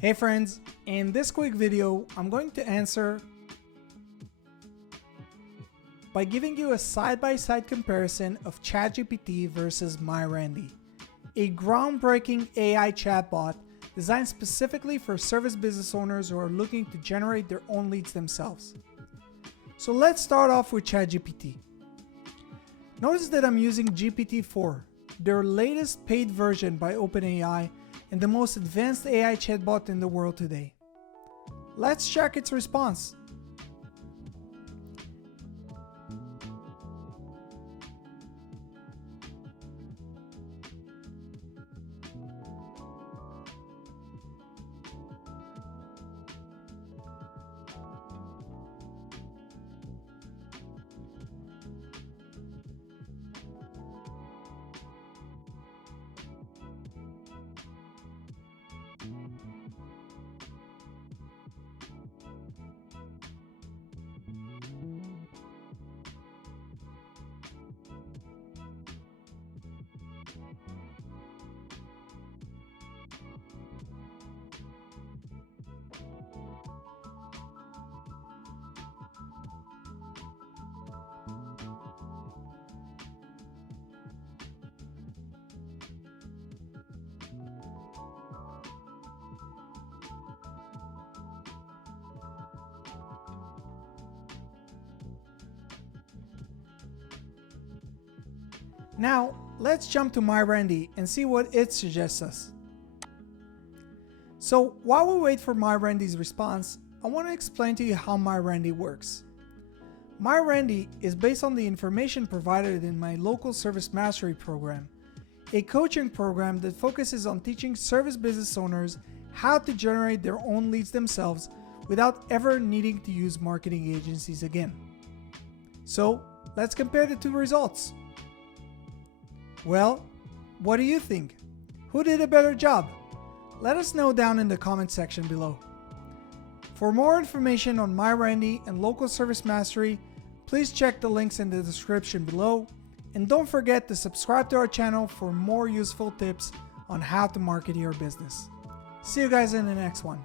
Hey friends, in this quick video, I'm going to answer by giving you a side-by-side comparison of ChatGPT versus MyRandy, a groundbreaking AI chatbot designed specifically for service business owners who are looking to generate their own leads themselves. So let's start off with ChatGPT. Notice that I'm using GPT-4, their latest paid version by OpenAI and the most advanced AI chatbot in the world today. Let's check its response. Now, let's jump to MyRandy and see what it suggests us. So, while we wait for MyRandy's response, I want to explain to you how MyRandy works. MyRandy is based on the information provided in my local service mastery program, a coaching program that focuses on teaching service business owners how to generate their own leads themselves without ever needing to use marketing agencies again. So, let's compare the two results. Well, what do you think? Who did a better job? Let us know down in the comment section below. For more information on MyRandy and local service mastery, please check the links in the description below, and don't forget to subscribe to our channel for more useful tips on how to market your business. See you guys in the next one.